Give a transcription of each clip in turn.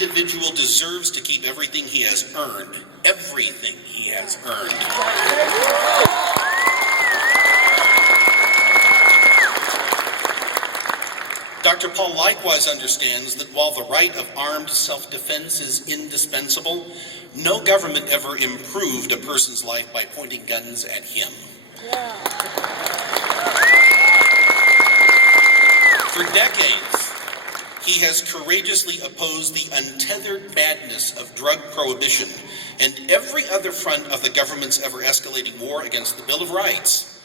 individual deserves to keep everything he has earned. Everything he has earned. Dr. Paul likewise understands that while the right of armed self-defense is indispensable, no government ever improved a person's life by pointing guns at him. For decades, he has courageously opposed the untethered madness of drug prohibition and every other front of the government's ever-escalating war against the Bill of Rights.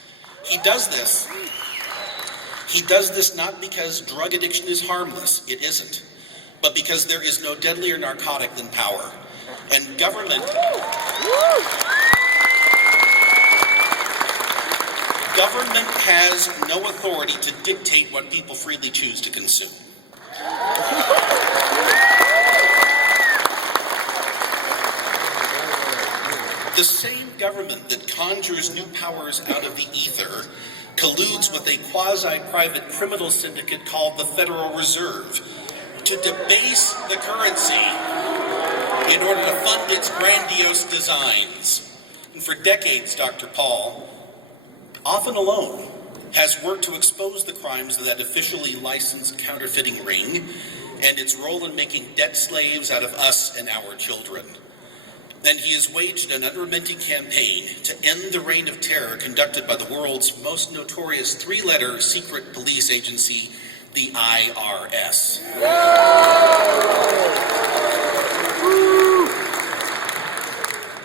He does this not because drug addiction is harmless, it isn't, but because there is no deadlier narcotic than power. And government has no authority to dictate what people freely choose to consume. The same government that conjures new powers out of the ether colludes with a quasi-private criminal syndicate called the Federal Reserve to debase the currency in order to fund its grandiose designs. And for decades, Dr. Paul, often alone, has worked to expose the crimes of that officially licensed counterfeiting ring and its role in making debt slaves out of us and our children. And he has waged an unremitting campaign to end the reign of terror conducted by the world's most notorious three-letter secret police agency, the IRS.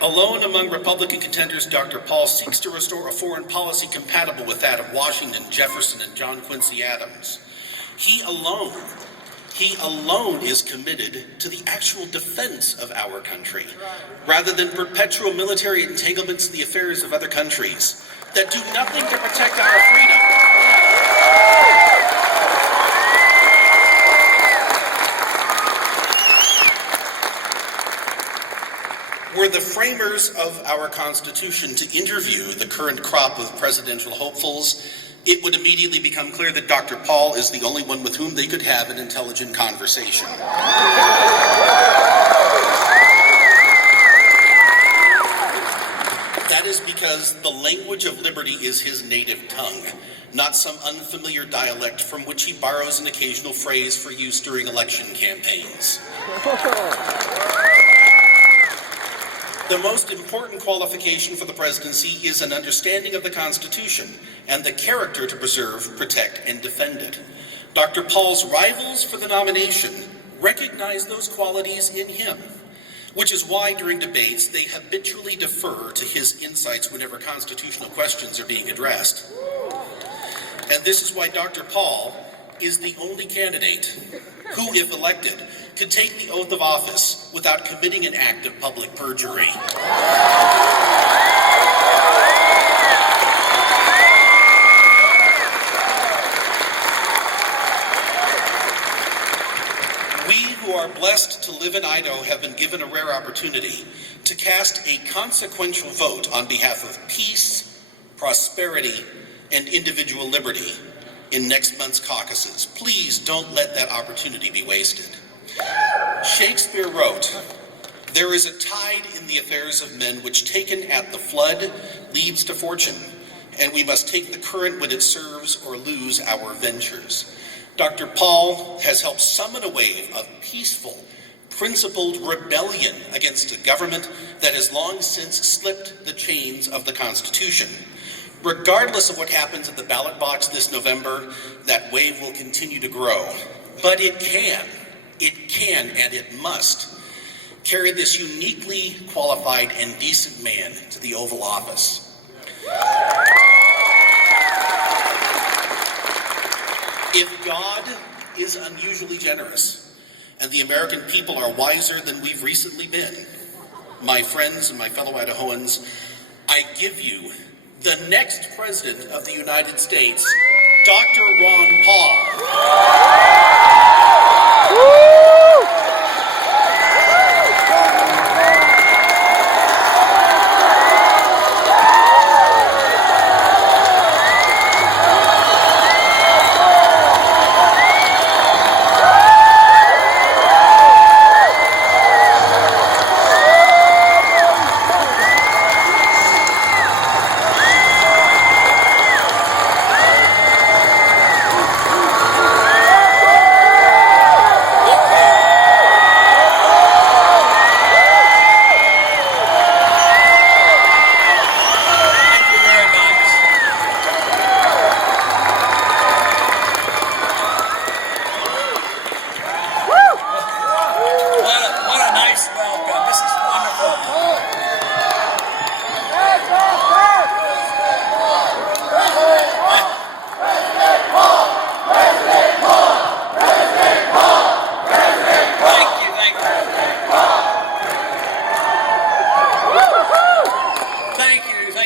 Alone among Republican contenders, Dr. Paul seeks to restore a foreign policy compatible with that of Washington, Jefferson, and John Quincy Adams. He alone is committed to the actual defense of our country, rather than perpetual military entanglements in the affairs of other countries that do nothing to protect our freedom. Were the framers of our Constitution to interview the current crop of presidential hopefuls, it would immediately become clear that Dr. Paul is the only one with whom they could have an intelligent conversation. That is because the language of liberty is his native tongue, not some unfamiliar dialect from which he borrows an occasional phrase for use during election campaigns. The most important qualification for the presidency is an understanding of the Constitution and the character to preserve, protect, and defend it. Dr. Paul's rivals for the nomination recognize those qualities in him, which is why during debates they habitually defer to his insights whenever constitutional questions are being addressed. And this is why Dr. Paul is the only candidate who, if elected, could take the oath of office without committing an act of public perjury. We who are blessed to live in Idaho have been given a rare opportunity to cast a consequential vote on behalf of peace, prosperity, and individual liberty in next month's caucuses. Please don't let that opportunity be wasted. Shakespeare wrote, "There is a tide in the affairs of men which taken at the flood leads to fortune, and we must take the current when it serves or lose our ventures." Dr. Paul has helped summon a wave of peaceful, principled rebellion against a government that has long since slipped the chains of the Constitution. Regardless of what happens at the ballot box this November, that wave will continue to grow. But it can, and it must carry this uniquely qualified and decent man to the Oval Office. If God is unusually generous, and the American people are wiser than we've recently been, my friends and my fellow Idahoans, I give you the next President of the United States, Dr. Ron Paul.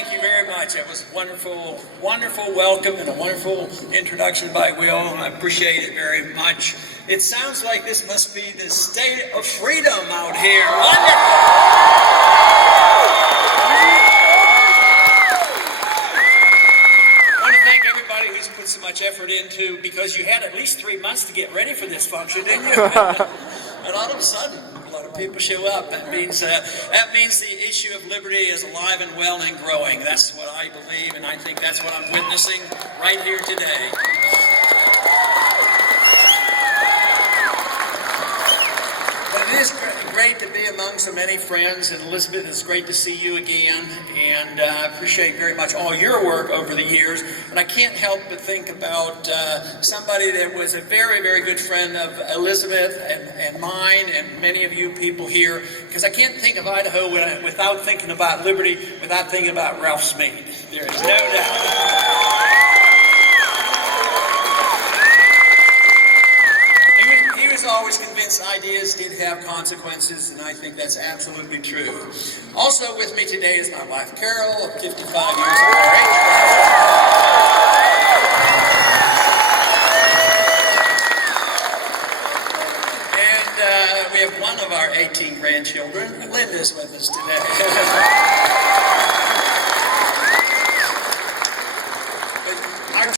thank you very much. It was a wonderful, wonderful welcome and a wonderful introduction by Will. I appreciate it very much. It sounds like this must be the state of freedom out here. Wonderful! Put so much effort into, because you had at least 3 months to get ready for this function, didn't you? And all of a sudden, a lot of people show up. That means the issue of liberty is alive and well and growing. That's what I believe, and I think that's what I'm witnessing right here today. But it is great to be among so many friends, and Elizabeth, it's great to see you again, and I appreciate very much all your work over the years. And I can't help but think about somebody that was a very, very good friend of Elizabeth and mine and many of you people here, because I can't think of Idaho without thinking about liberty, without thinking about Ralph Smead. There is no doubt. Always convinced ideas did have consequences, and I think that's absolutely true. Also with me today is my wife Carol, 55 years of marriage. And we have one of our 18 grandchildren. Linda's with us today.